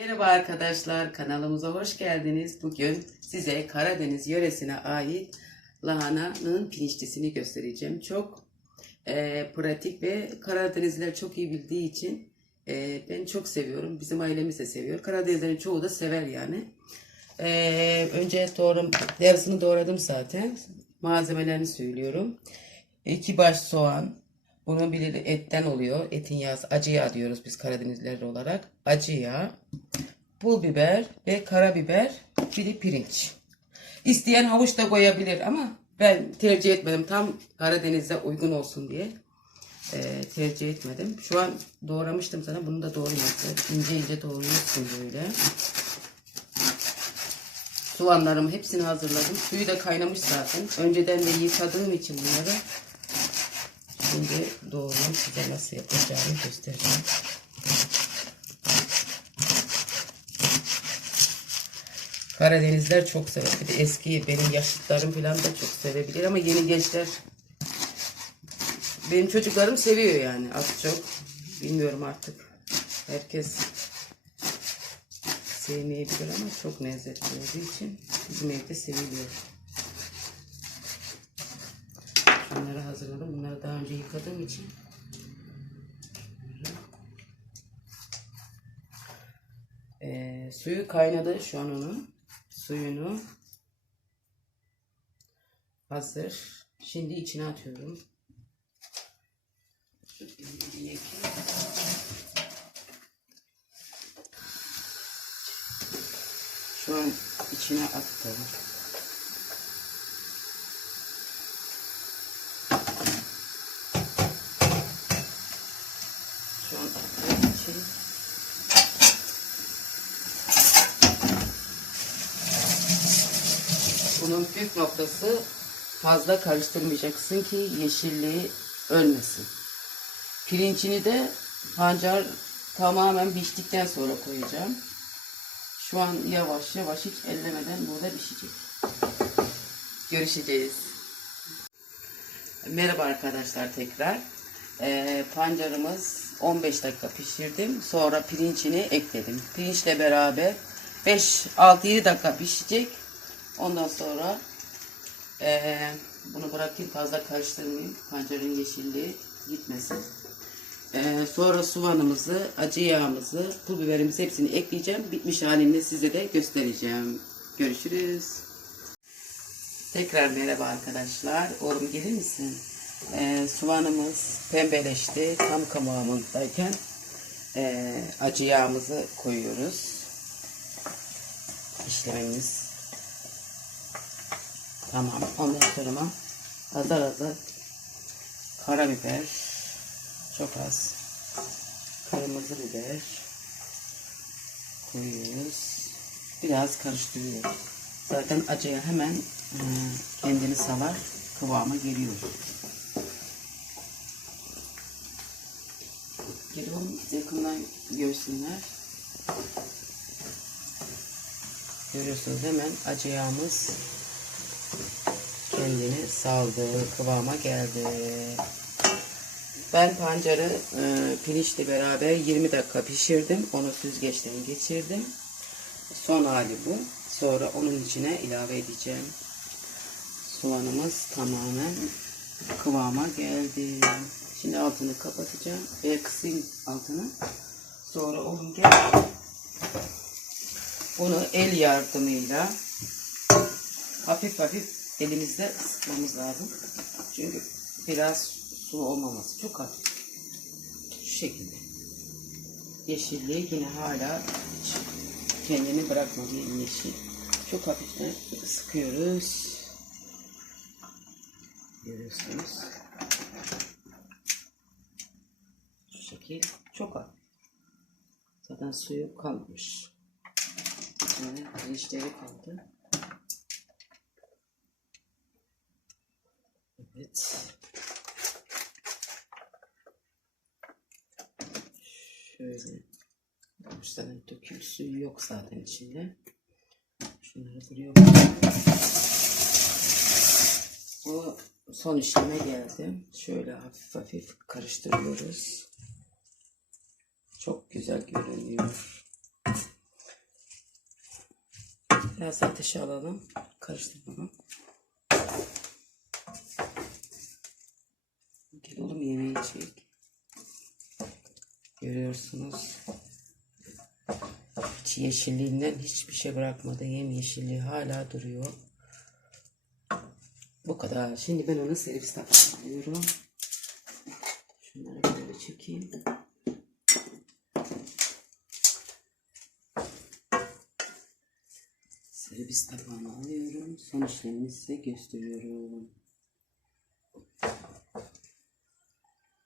Merhaba arkadaşlar, kanalımıza hoş geldiniz. Bugün size Karadeniz yöresine ait lahananın pirinçlisini göstereceğim. Çok e, pratik ve Karadenizliler çok iyi bildiği için e, ben çok seviyorum. Bizim ailemiz de seviyor. Karadenizlerin çoğu da sever yani. E, önce doğram, yarısını doğradım zaten. Malzemelerini söylüyorum. İki baş soğan, bunu bilir etten oluyor. Etin yağ, acı yağ diyoruz biz Karadenizliler olarak. Acı yağ, pul biber ve karabiber, bir de pirinç. İsteyen havuç da koyabilir ama ben tercih etmedim. Tam Karadeniz'e uygun olsun diye e, tercih etmedim. Şu an doğramıştım sana. Bunu da doğrayacaktım. İnce ince doğruyorsun böyle. Soğanlarımı hepsini hazırladım. Suyu da kaynamış zaten. Önceden de yıkadığım için bunları Şimdi doğrayayım size nasıl yapacağımı göstereceğim. Karadenizler çok sever. Bir de eski benim yaşıtlarım falan da çok sevebilir ama yeni gençler benim çocuklarım seviyor yani az çok. Bilmiyorum artık. Herkes sevmeyebilir ama çok lezzetli olduğu için bizim evde seviliyor. Bunları hazırladım. Bunları daha önce yıkadığım için. Ee, suyu kaynadı şu an onun. Suyunu hazır. Şimdi içine atıyorum. Şu an içine attım. Şu an için bunun püf noktası fazla karıştırmayacaksın ki yeşilliği ölmesin. Pirincini de pancar tamamen piştikten sonra koyacağım. Şu an yavaş yavaş hiç ellemeden burada pişecek. Görüşeceğiz. Merhaba arkadaşlar tekrar. Ee, pancarımız 15 dakika pişirdim. Sonra pirincini ekledim. Pirinçle beraber 5-6-7 dakika pişecek. Ondan sonra ee, bunu bırakayım fazla karıştırmayayım. Pancarın yeşilliği gitmesin. Ee, sonra soğanımızı, acı yağımızı, pul biberimizi hepsini ekleyeceğim. Bitmiş halini size de göstereceğim. Görüşürüz. Tekrar merhaba arkadaşlar. Oğlum gelir misin? Ee, soğanımız pembeleşti. Tam kıvamındayken ee, acı yağımızı koyuyoruz. İşlememiz tamam. Ondan sonra azar azar karabiber çok az kırmızı biber koyuyoruz. Biraz karıştırıyoruz. Zaten acıya hemen e, kendini salar kıvama geliyor. Gelin yakından görsünler. Görüyorsunuz hemen acı yağımız kendini saldı, kıvama geldi. Ben pancarı e, pirinçle beraber 20 dakika pişirdim. Onu süzgeçten geçirdim. Son hali bu. Sonra onun içine ilave edeceğim. Soğanımız tamamen kıvama geldi. Şimdi altını kapatacağım ve kısayım altını. Sonra oğlum gel. Bunu el yardımıyla hafif hafif elimizde ısıtmamız lazım. Çünkü biraz su olmaması çok hafif. Şu şekilde. Yeşilliği yine hala hiç kendini bırakmadı yeşil. Çok hafiften sıkıyoruz. Görüyorsunuz. Şu şekil çok hafif. Zaten suyu kalmamış. Yani pirinçleri kaldı. Evet. Şöyle. Zaten dökül suyu yok zaten içinde. Şunları buraya koyalım. Bu son işleme geldi. Şöyle hafif hafif karıştırıyoruz. Çok güzel görünüyor. Biraz ateşe alalım. Karıştır bunu. Gel oğlum yemeği çek. Görüyorsunuz. Hiç yeşilliğinden hiçbir şey bırakmadı. Yem yeşilliği hala duruyor. Bu kadar. Şimdi ben onu servis tabağına alıyorum. Şunları böyle çekeyim. Servis tabağına alıyorum. Son işlemini size gösteriyorum.